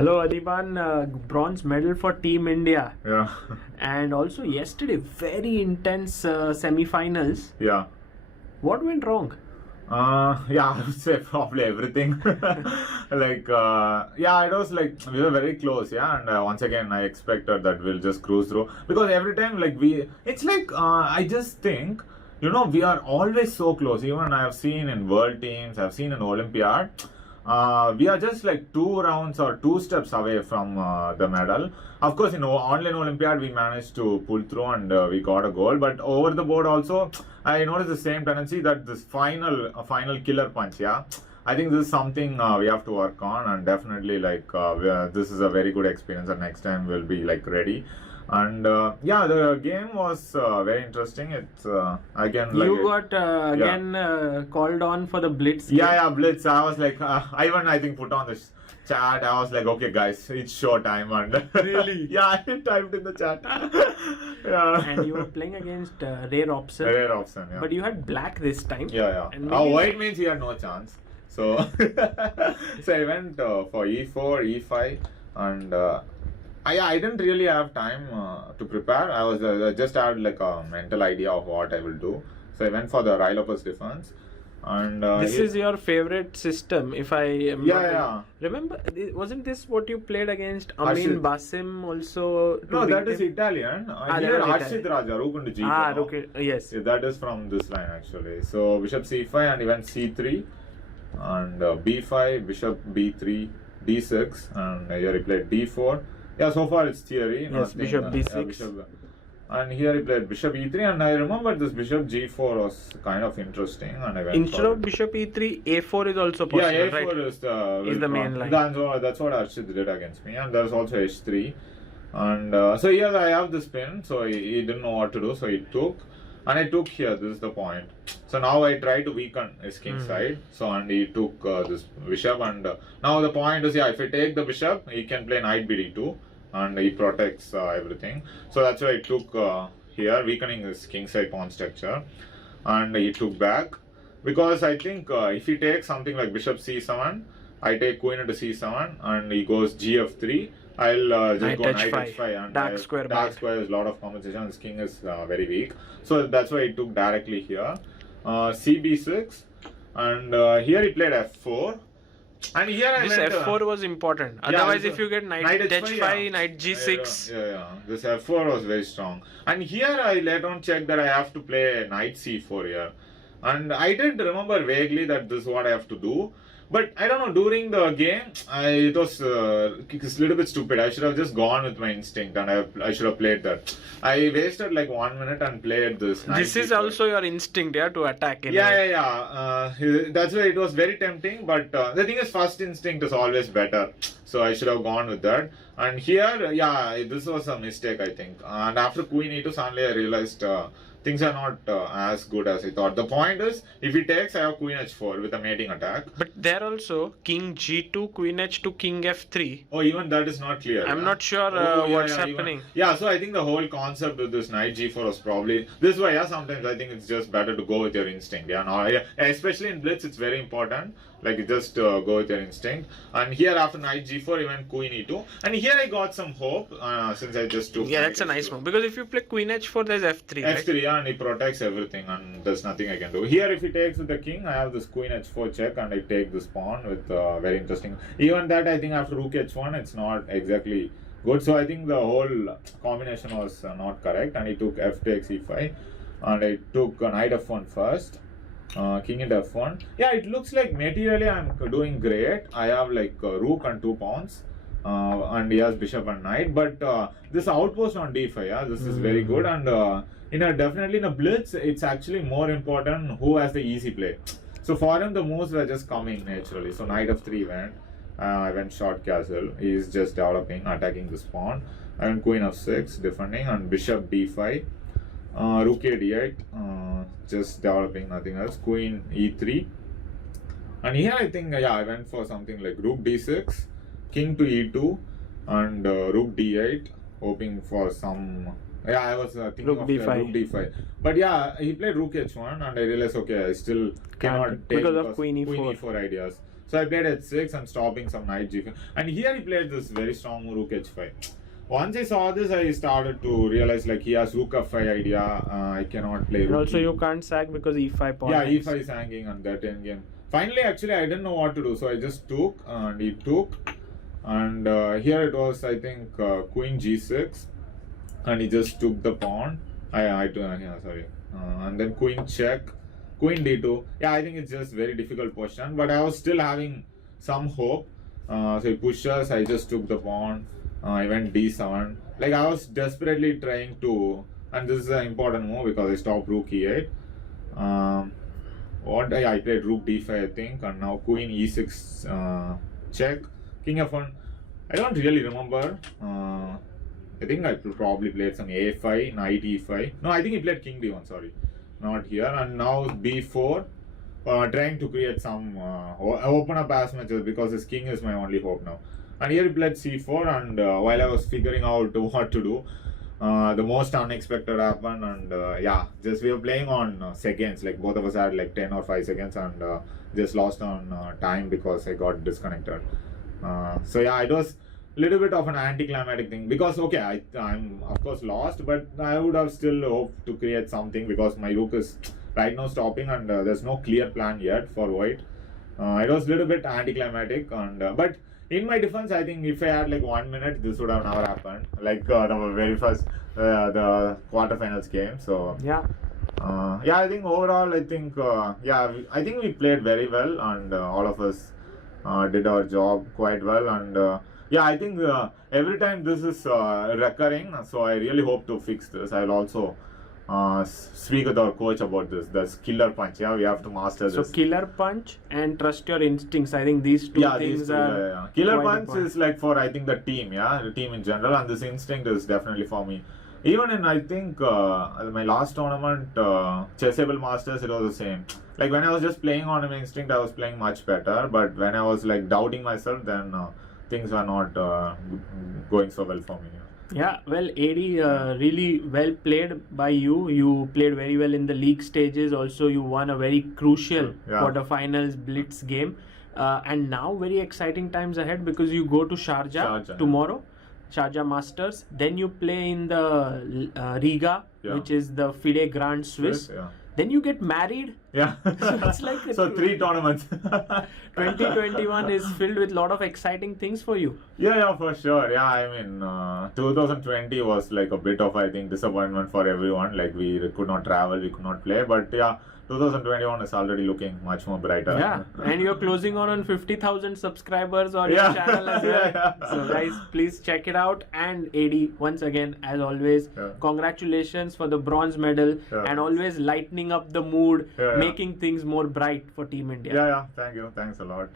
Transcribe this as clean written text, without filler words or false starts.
Hello Adhiban, bronze medal for Team India. Yeah. And also yesterday, very intense semi-finals. Yeah. What went wrong? Yeah, I would say probably everything. Yeah, it was like we were very close, yeah. And once again, I expected that we'll just cruise through because every time, it's like I just think, we are always so close. Even I have seen in world teams, I've seen in Olympiad. We are just like 2 rounds or 2 steps away from the medal. Of course, online Olympiad, we managed to pull through and we got a goal. But over the board also, I noticed the same tendency that this final killer punch, yeah. I think this is something we have to work on, and definitely this is a very good experience, and next time we'll be ready. And yeah, the game was very interesting. It's again called on for the blitz. Yeah, blitz. I was like, I think put on this chat. I was like, okay, guys, it's show time. And really? Yeah, I typed in the chat. Yeah. And you were playing against Ray Robson. Ray Robson, yeah. But you had black this time. Yeah. And white means he had no chance. So, so I went for e4, e5, and I didn't really have time to prepare. I just had a mental idea of what I will do. So I went for the Ray Lopez defense. And this is your favorite system, if I yeah. Remember, wasn't this what you played against Amin Basim also? No, that is Italian. Here Harshit Raja, rook into g4. Yes. Yeah, that is from this line actually. So bishop c5 and even c3 and b5, bishop b3, d6, and here he played d4. Yeah, so far it's theory. Yes, bishop d6. And here he played bishop e3, and I remember this bishop g4 was kind of interesting. And I went instead of bishop e3, a4 is also possible. Yeah, a4 right? is the main line. That's what Arshit did against me, and there's also h3. And so here I have this pin, so he didn't know what to do, so he took. And I took here, this is the point. So now I try to weaken his king side. So, and he took this bishop, and now the point is, yeah, if I take the bishop, he can play knight bd2. And he protects everything. So that's why I took here, weakening his king side pawn structure. And he took back. Because I think if he takes something like bishop c7, I take queen into c7, and he goes gf3. I'll just go knight h5. And dark square is a lot of compensation. His king is very weak. So that's why he took directly here. cb6. And here he played f4. And here this f4 was important. Otherwise, if you get knight h5, knight g6. Yeah. This f4 was very strong. And here I later on checked that I have to play knight c4 here. And I did remember vaguely that this is what I have to do. But I don't know, during the game, it was a little bit stupid. I should have just gone with my instinct, and I should have played that. I wasted 1 minute and played this. This is also your instinct, yeah, to attack. Yeah. That's why it was very tempting. But the thing is, first instinct is always better. So I should have gone with that. And here, yeah, this was a mistake, I think. And after queen e2, suddenly I realized things are not as good as I thought. The point is, if he takes, I have queen h4 with a mating attack. But there also, king g2, queen h2, king f3. Oh, even that is not clear. I'm not sure what's happening. So I think the whole concept with this knight g4 was probably this way. Yeah, sometimes I think it's just better to go with your instinct. Especially in blitz, it's very important. Just go with your instinct. And here after knight g4, even queen e2. And here I got some hope since I just took. Yeah, that's a nice move. Because if you play queen h4, there's f3. F3, and he protects everything, and there's nothing I can do. Here, if he takes with the king, I have this queen h4 check, and I take this pawn with very interesting. Even that, I think after rook h1, it's not exactly good. So I think the whole combination was not correct, and he took f takes e5, and I took knight f1 first. King into f1. Yeah, it looks like materially I'm doing great. I have rook and 2 pawns. And he has bishop and knight, but this outpost on d5, yeah, this is very good. And definitely in a blitz, it's actually more important who has the easy play. So for him, the moves were just coming naturally. So knight f3 went. I went short castle. He is just developing, attacking this pawn. And queen f6 defending, and bishop d5. Rook a d8, just developing, nothing else. Queen e3. And here I think, I went for something like rook d6. King to e2 and rook d8, hoping for some. Yeah, I was thinking rook of d5. Rook d5. But yeah, he played rook h1, and I realized, okay, I still cannot take because of queen e4 ideas. So I played h6 and stopping some knight g5. And here he played this very strong move, rook h5. Once I saw this, I started to realize like he has rook f5 idea. I cannot play. And also you can't sack because e5 pawn. Yeah, e5 is hanging on that endgame. Finally, actually, I didn't know what to do, so I just took and he took, and here it was, I think, queen g6, and he just took the pawn. And then queen check, queen d2. Yeah, I think it's just very difficult position, but I was still having some hope. So he pushes, I just took the pawn. I went d7. Like I was desperately trying to, and this is an important move because I stopped rook e8. I played rook d5, I think, and now queen e6 check, king f1. I don't really remember. I think I probably played some a5, knight e5. No, I think he played king d1. Sorry, not here. And now b4, trying to create some open up as much as, because his king is my only hope now. And here he played c4, and while I was figuring out what to do, the most unexpected happened, and just we were playing on seconds, like both of us had like 10 or 5 seconds, and just lost on time because I got disconnected. So yeah, it was a little bit of an anticlimactic thing, because okay, I'm of course lost, but I would have still hoped to create something because my rook is right now stopping, and there's no clear plan yet for white. It was a little bit anticlimactic, and but in my defense, I think if I had like 1 minute, this would have never happened. Like the very first the quarterfinals game. So yeah, I think overall, I think I think we played very well, and all of us did our job quite well. And I think every time this is recurring, so I really hope to fix this. I'll also speak with our coach about this killer punch. Yeah, we have to master this. So killer punch and trust your instincts. I think these two things are killer punch is like for, I think, the team, the team in general, and this instinct is definitely for me. Even in, I think, my last tournament, Chessable Masters, it was the same. Like when I was just playing on my instinct, I was playing much better. But when I was like doubting myself, then things were not going so well for me. Yeah, well, AD, really well played by you. You played very well in the league stages. Also, you won a very crucial quarterfinals blitz game. And now very exciting times ahead because you go to Sharjah tomorrow, Sharjah Masters. Then you play in the Riga, which is the FIDE Grand Swiss. Then you get married. Yeah. So it's like so 3 tournaments. 2021 is filled with a lot of exciting things for you. Yeah, for sure. Yeah, I mean, 2020 was like a bit of, I think, disappointment for everyone. Like we could not travel, we could not play. But yeah, 2021 is already looking much more brighter. Yeah, and you're closing on 50,000 subscribers on your channel as well. So guys, please check it out. And AD, once again, as always, congratulations for the bronze medal and always lightening up the mood, making things more bright for Team India. Yeah, thank you. Thanks a lot.